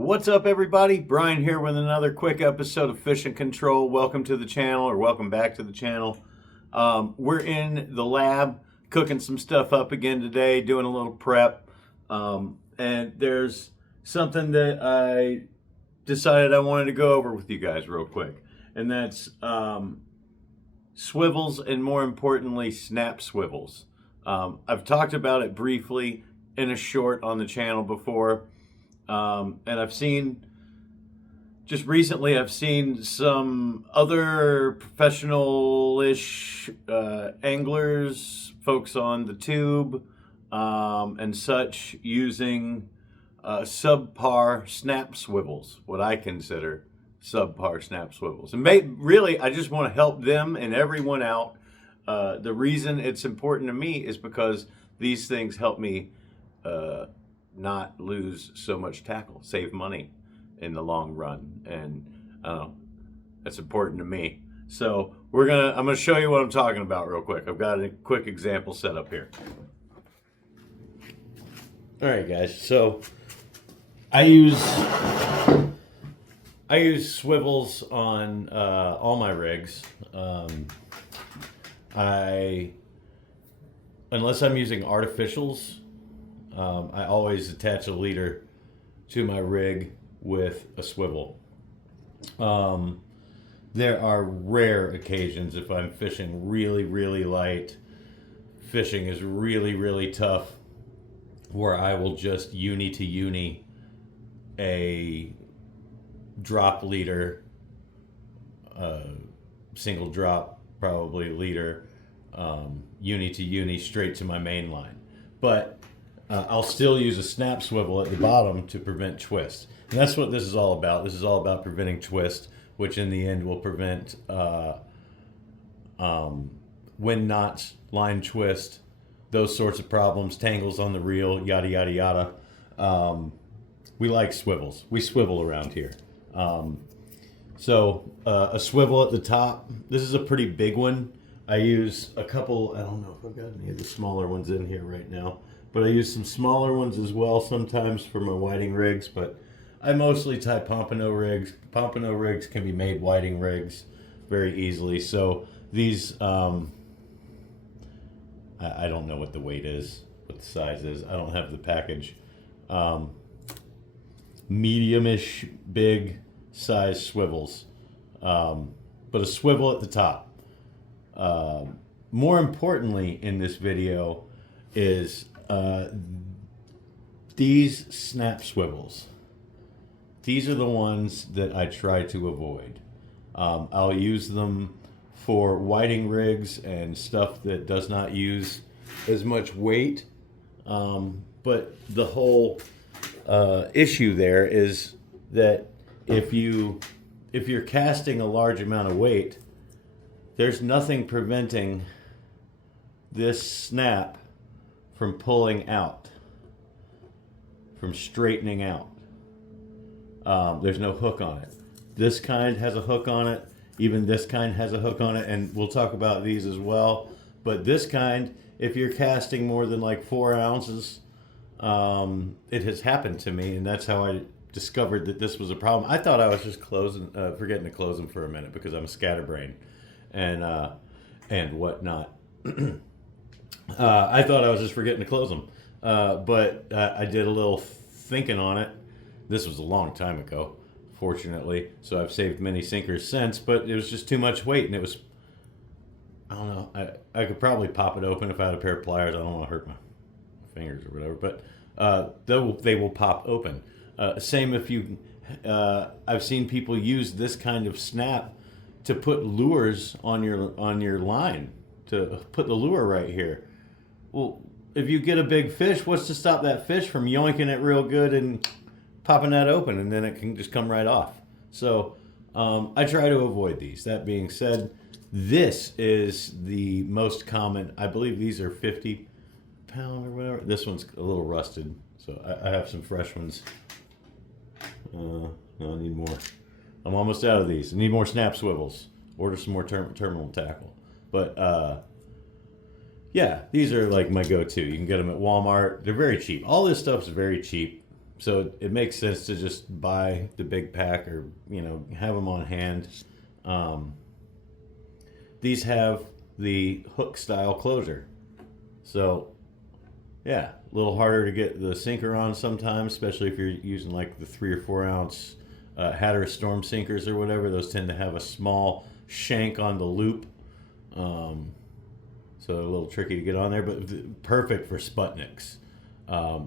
What's up, everybody? Brian here with another quick episode of Fishing Control. Welcome to the channel, or welcome back to the channel. We're in the lab cooking some stuff up again today, doing a little prep. And there's something that I decided I wanted to go over with you guys real quick, and that's swivels, and more importantly, snap swivels. I've talked about it briefly in a short on the channel before. And I've seen, just recently, I've seen some other professional-ish anglers, folks on the tube and such, using subpar snap swivels, what I consider subpar snap swivels. And really, I just want to help them and everyone out. The reason it's important to me is because these things help me not lose so much tackle, save money in the long run, and that's important to me. So I'm gonna show you what I'm talking about real quick. I've got a quick example set up here. All right, guys. So I use swivels on all my rigs. Unless I'm using artificials, I always attach a leader to my rig with a swivel. There are rare occasions if I'm fishing really, really light, fishing is really, really tough, where I will just uni to uni a drop leader, single drop probably leader, uni to uni straight to my main line. But I'll still use a snap swivel at the bottom to prevent twist. And that's what this is all about. This is all about preventing twist, which in the end will prevent wind knots, line twist, those sorts of problems, tangles on the reel, yada, yada, yada. We like swivels. We swivel around here. So a swivel at the top. This is a pretty big one. I use a couple, I don't know if I've got any of the smaller ones in here right now, but I use some smaller ones as well sometimes for my whiting rigs, but I mostly tie pompano rigs. Pompano rigs can be made whiting rigs very easily. So these, I don't know what the weight is, what the size is. I don't have the package. Medium-ish big size swivels, but a swivel at the top. More importantly in this video is these snap swivels. These are the ones that I try to avoid. I'll use them for whiting rigs and stuff that does not use as much weight. But the whole issue there is that if you're casting a large amount of weight, there's nothing preventing this snap from pulling out, from straightening out. There's no hook on it. This kind has a hook on it. Even this kind has a hook on it, and we'll talk about these as well. But this kind, if you're casting more than like 4 ounces, it has happened to me, and that's how I discovered that this was a problem. I thought I was just forgetting to close them for a minute because I'm a scatterbrain and whatnot. I thought I was just forgetting to close them, but I did a little thinking on it. This was a long time ago, fortunately, so I've saved many sinkers since, but it was just too much weight, and it was, I don't know, I could probably pop it open if I had a pair of pliers. I don't want to hurt my fingers or whatever, but they will pop open. Same if you, I've seen people use this kind of snap to put lures on your line, to put the lure right here. Well, if you get a big fish, what's to stop that fish from yoinking it real good and popping that open, and then it can just come right off? So I try to avoid these. That being said, this is the most common. I believe these are 50 pound or whatever. This one's a little rusted, so I have some fresh ones. No, I need more. I'm almost out of these. I need more snap swivels. Order some more terminal tackle. But yeah, these are like my go-to. You can get them at Walmart. They're very cheap. All this stuff is very cheap. So it makes sense to just buy the big pack, or have them on hand. Um, these have the hook style closure, so yeah, a little harder to get the sinker on sometimes, especially if you're using like the 3 or 4 ounce Hatteras Storm sinkers or whatever. Those tend to have a small shank on the loop, um, so a little tricky to get on there, but perfect for Sputniks.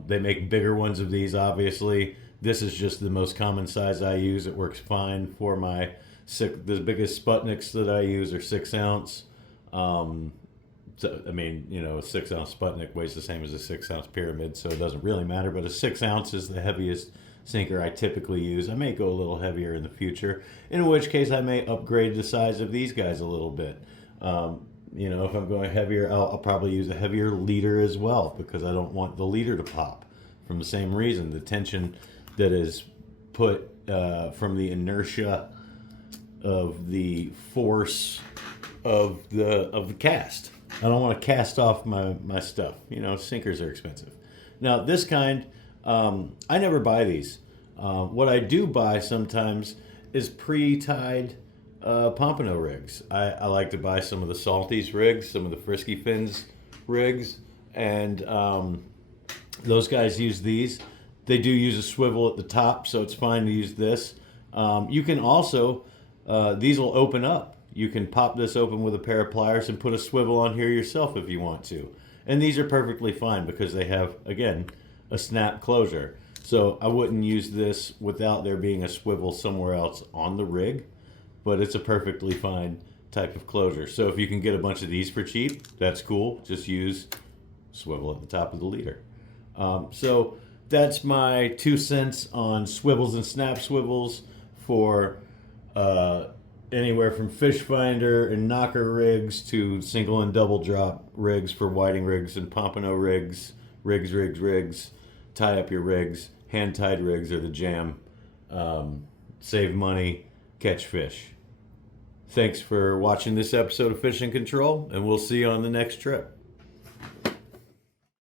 They make bigger ones of these, obviously. This is just the most common size I use. It works fine for my the biggest Sputniks that I use are 6 ounce. So, I mean, a 6 ounce Sputnik weighs the same as a 6 ounce pyramid, so it doesn't really matter. But a 6 ounce is the heaviest sinker I typically use. I may go a little heavier in the future, in which case I may upgrade the size of these guys a little bit. If I'm going heavier, I'll probably use a heavier leader as well, because I don't want the leader to pop. From the same reason, the tension that is put from the inertia of the force of the cast. I don't want to cast off my stuff. Sinkers are expensive. Now this kind, I never buy these. What I do buy sometimes is pre-tied pompano rigs. I like to buy some of the Salties rigs, some of the Frisky Fins rigs, and those guys use these. They do use a swivel at the top, so it's fine to use this. You can also, these will open up. You can pop this open with a pair of pliers and put a swivel on here yourself if you want to. And these are perfectly fine because they have, again, a snap closure. So I wouldn't use this without there being a swivel somewhere else on the rig, but it's a perfectly fine type of closure. So if you can get a bunch of these for cheap, that's cool. Just use swivel at the top of the leader. So that's my 2 cents on swivels and snap swivels for anywhere from fish finder and knocker rigs to single and double drop rigs for whiting rigs and pompano rigs, tie up your rigs. Hand tied rigs are the jam. Save money, catch fish. Thanks for watching this episode of Fishing Control, and we'll see you on the next trip.